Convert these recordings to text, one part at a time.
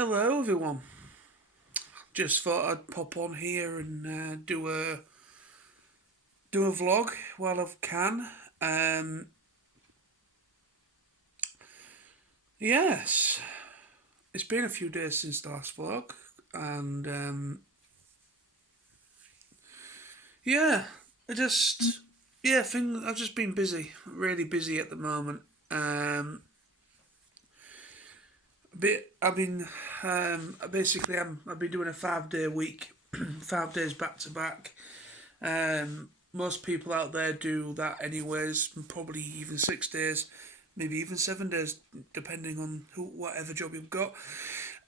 Hello, everyone. Just thought I'd pop on here and do a vlog while I can. Um, yes, it's been a few days since the last vlog, and yeah, I just I've just been busy, really busy at the moment. Bit I've been basically I've been doing a 5 day week, 5 days back to back. Most people out there do that anyways, probably even 6 days, maybe even 7 days, depending on whatever job you've got.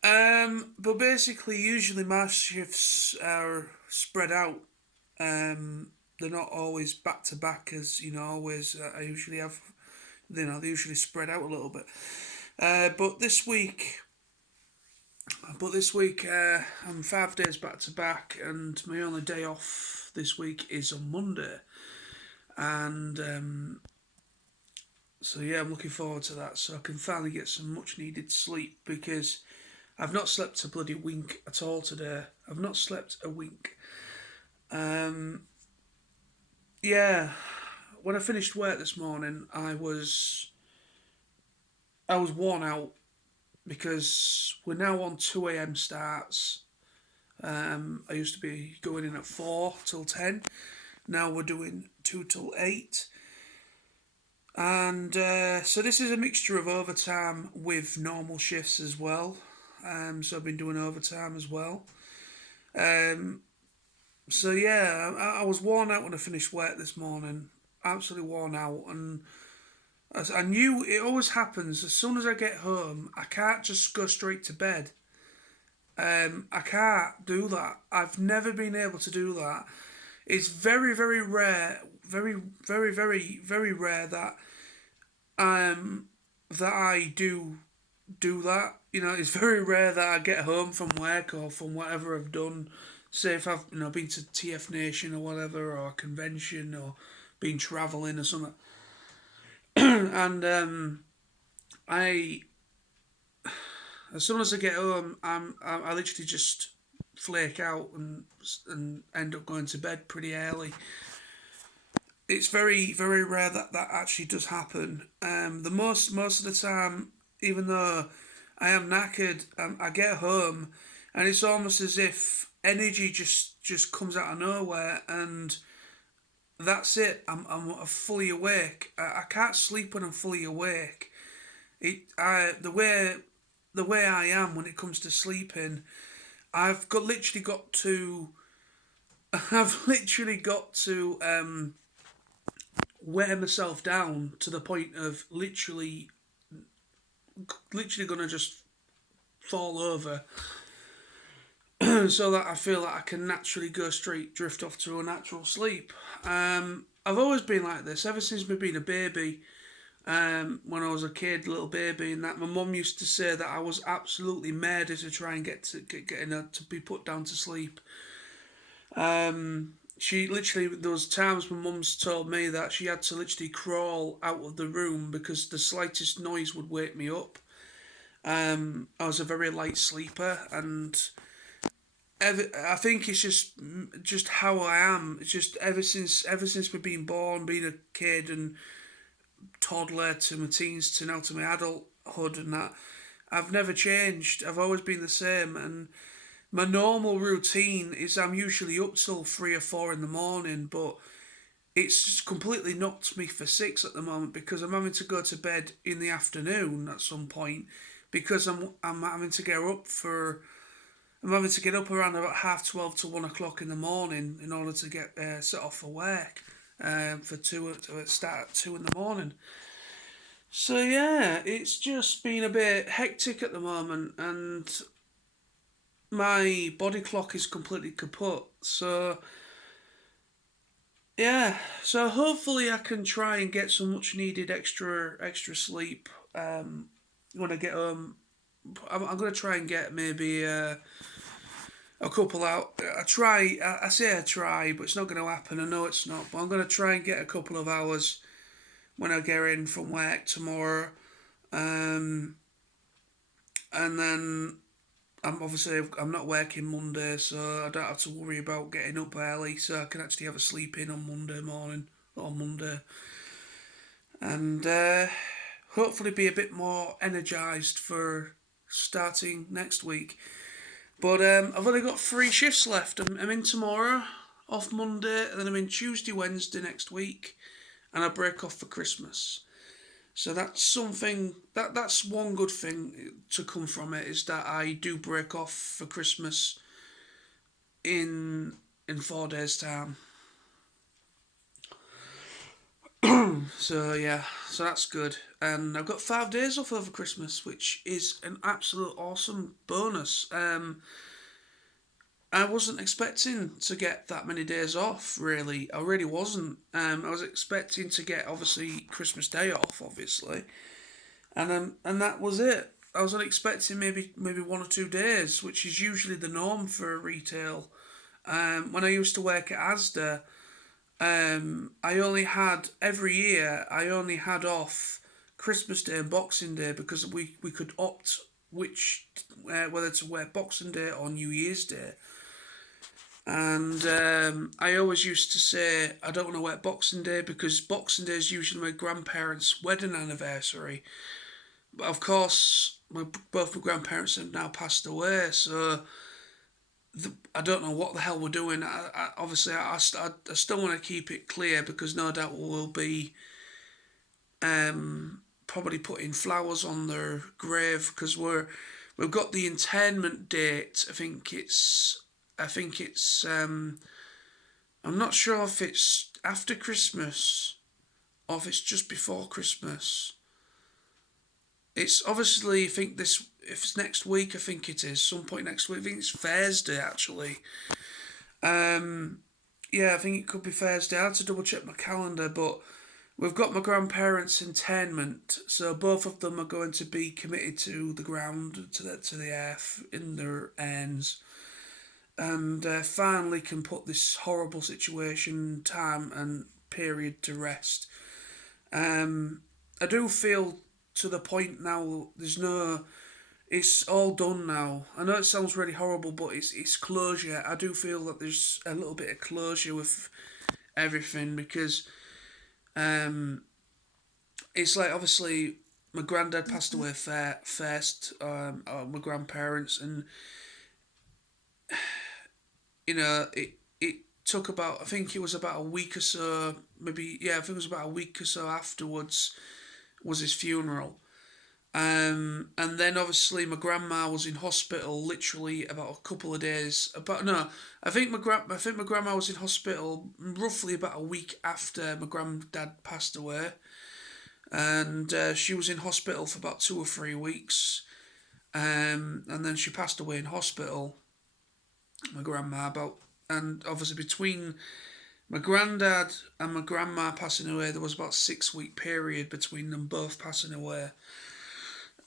But basically, usually my shifts are spread out. They're not always back to back, as always. I usually have, they usually spread out a little bit. Uh, but this week, but this week, I'm 5 days back to back, and my only day off this week is on Monday. And so yeah, I'm looking forward to that, so I can finally get some much needed sleep because I've not slept a bloody wink at all today. I've not slept a wink. Um, yeah, when I finished work this morning, I was worn out because we're now on 2 a.m. starts. I used to be going in at 4 till 10. Now we're doing 2 till 8. And so this is a mixture of overtime with normal shifts as well. So I've been doing overtime as well. Um, so yeah, I was worn out when I finished work this morning. Absolutely worn out, and as I knew it always happens. As soon as I get home, I can't just go straight to bed. I can't do that. I've never been able to do that. It's very, very rare, very rare um that I do that. It's very rare that I get home from work or from whatever I've done. Say if I've been to TF Nation or whatever, or a convention, or been travelling or something, and I as soon as I get home, I literally just flake out and end up going to bed pretty early. It's very rare that that actually does happen. The most of the time, even though I am knackered, I get home, and it's almost as if energy just comes out of nowhere, and that's it. I'm fully awake. I can't sleep when I'm fully awake. The way I am when it comes to sleeping, I've got literally got to I've literally got to wear myself down to the point of literally gonna just fall over so that I feel that I can naturally go straight drift off to a natural sleep. I've always been like this ever since me being a baby. When I was a kid, little baby, and that my mum used to say that I was absolutely murder to try and to be put down to sleep. She literally there was times my mum's told me that she had to literally crawl out of the room because the slightest noise would wake me up. I was a very light sleeper, and I think it's just how I am. It's just ever since we've been born, being a kid and toddler to my teens to now to my adulthood and that, I've never changed. I've always been the same, and my normal routine is I'm usually up till 3 or 4 in the morning, but it's completely knocked me for 6 at the moment because I'm having to go to bed in the afternoon at some point because I'm having to get up for I'm having to get up around about 12:30 to 1 o'clock in the morning in order to get set off for work for two to start at 2 in the morning. So yeah, it's just been a bit hectic at the moment, and my body clock is completely kaput. So yeah, so hopefully I can try and get some much needed extra sleep when I get home. I'm gonna try and get maybe a couple out. I try. I say I try, but it's not going to happen. I know it's not, but I'm going to try and get a couple of hours when I get in from work tomorrow, um, and then I'm not working Monday, so I don't have to worry about getting up early. So I can actually have a sleep in on Monday morning or Monday, and hopefully be a bit more energised for starting next week. But I've only got 3 shifts left. I'm in tomorrow, off Monday, and then I'm in Tuesday, Wednesday next week, and I break off for Christmas. So that's something that's one good thing to come from it is that I do break off for Christmas in 4 days time. So yeah, so that's good. And I've got 5 days off over Christmas, which is an absolute awesome bonus. I wasn't expecting to get that many days off. Really, I really wasn't. I was expecting to get obviously Christmas Day off, obviously, and that was it. I was expecting maybe 1 or 2 days, which is usually the norm for retail. When I used to work at Asda, I only had every year I only had off Christmas Day and Boxing Day because we could opt which whether to wear Boxing Day or New Year's Day. And I always used to say I don't want to wear Boxing Day because Boxing Day is usually my grandparents' wedding anniversary. But of course, both my grandparents have now passed away, so I don't know what the hell we're doing. Obviously, I still want to keep it clear because no doubt we'll be probably putting flowers on their grave because we've got the interment date. I think it's I'm not sure if it's after Christmas or if it's just before Christmas. It's obviously I think this if it's next week I think it is some point next week. I think it's Thursday actually. Um, yeah, I think it could be Thursday. I had to double check my calendar, but we've got my grandparents' interment, so both of them are going to be committed to the ground, to the earth in their urns, and finally can put this horrible situation, time and period to rest. Um, I do feel to the point now. There's no. It's all done now. I know it sounds really horrible, but it's closure. I do feel that there's a little bit of closure with everything because um, it's like obviously my granddad passed away first, or my grandparents, and it took about I think it was about a week or so, maybe yeah, I think it was about a week or so afterwards was his funeral. And then obviously my grandma was in hospital literally about a couple of days. About no, I think my grandma was in hospital roughly about a week after my granddad passed away, and she was in hospital for about 2 or 3 weeks. And then she passed away in hospital. My grandma about and obviously between my granddad and my grandma passing away, there was about 6 week period between them both passing away.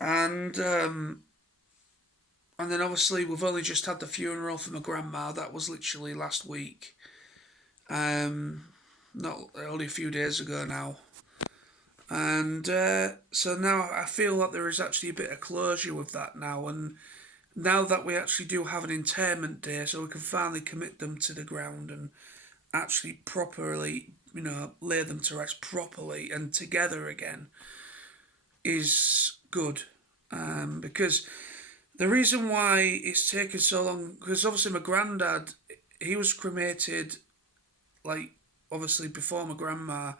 And and then obviously we've only just had the funeral for my grandma. That was literally last week. Um, Not only a few days ago now. And so now I feel that there is actually a bit of closure with that now. And now that we actually do have an interment day, so we can finally commit them to the ground and actually properly, lay them to rest properly and together again is good. Because the reason why it's taken so long, because obviously my granddad, he was cremated, like obviously before my grandma,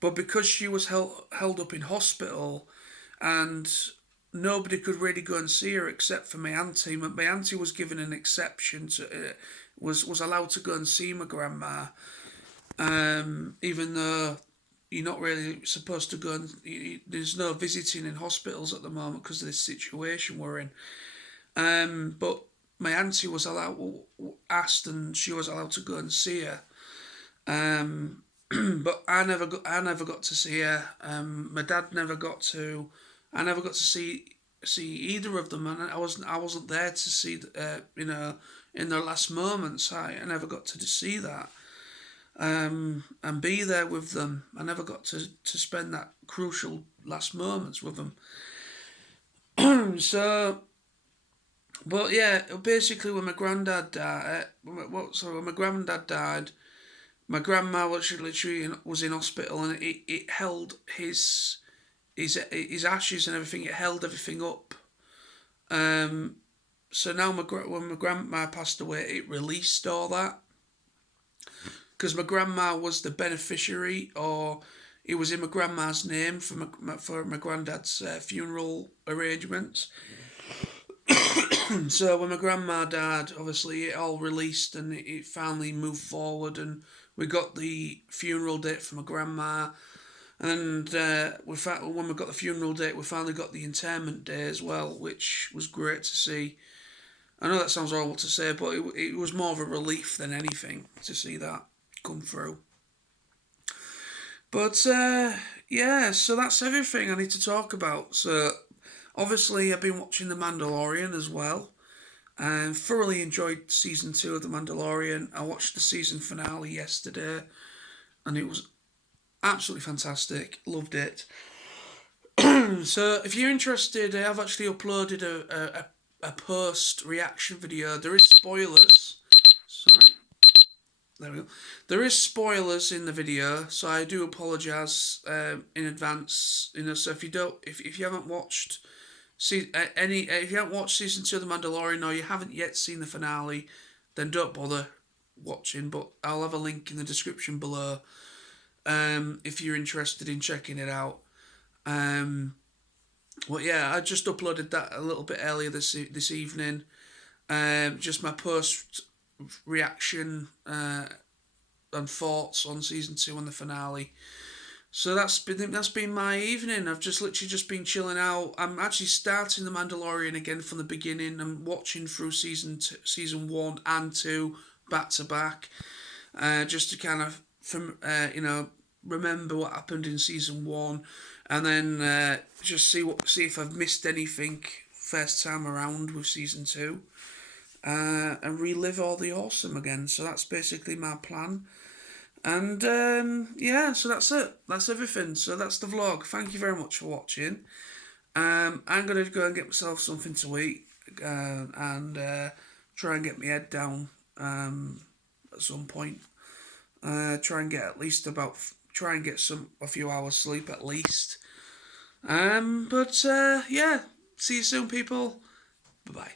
but because she was held up in hospital, and nobody could really go and see her except for my auntie. My auntie was given an exception to was allowed to go and see my grandma, even though you're not really supposed to go and there's no visiting in hospitals at the moment because of this situation we're in. But my auntie was asked, and she was allowed to go and see her. But I never got to see her. My dad never got to. I never got to see either of them, and I wasn't there to see in their last moments. I never got to see that. And be there with them. I never got to spend that crucial last moments with them. So But yeah, basically, when my granddad died, when my granddad died, my grandma was literally was in hospital, and it held his ashes and everything. It held everything up. Um, so now when my grandma passed away, it released all that because my grandma was the beneficiary, or it was in my grandma's name for my granddad's funeral arrangements. So when my grandma died, obviously it all released and it finally moved forward, and we got the funeral date for my grandma. And when we got the funeral date, we finally got the interment day as well, which was great to see. I know that sounds horrible to say, but it was more of a relief than anything to see that come through. But yeah, so that's everything I need to talk about. So obviously, I've been watching The Mandalorian as well, and thoroughly enjoyed season 2 of The Mandalorian. I watched the season finale yesterday, and it was absolutely fantastic. Loved it. So if you're interested, I have actually uploaded a post reaction video. There is spoilers. Sorry. There we go. There is spoilers in the video, so I do apologise in advance. So if you haven't watched if you haven't watched season 2 of The Mandalorian, or you haven't yet seen the finale, then don't bother watching. But I'll have a link in the description below if you're interested in checking it out. Well, yeah, I just uploaded that a little bit earlier this evening. Just my post reaction and thoughts on season 2 and the finale. So that's been my evening. I've just literally just been chilling out. I'm actually starting the Mandalorian again from the beginning. I'm watching through season 1 and 2 back to back, just to kind of remember what happened in season 1, and then just see if I've missed anything first time around with season 2, and relive all the awesome again. So that's basically my plan. And yeah, so that's it. That's everything. So that's the vlog. Thank you very much for watching. I'm gonna go and get myself something to eat, and try and get my head down at some point. Try and get a few hours sleep at least. But yeah, see you soon, people. Bye bye.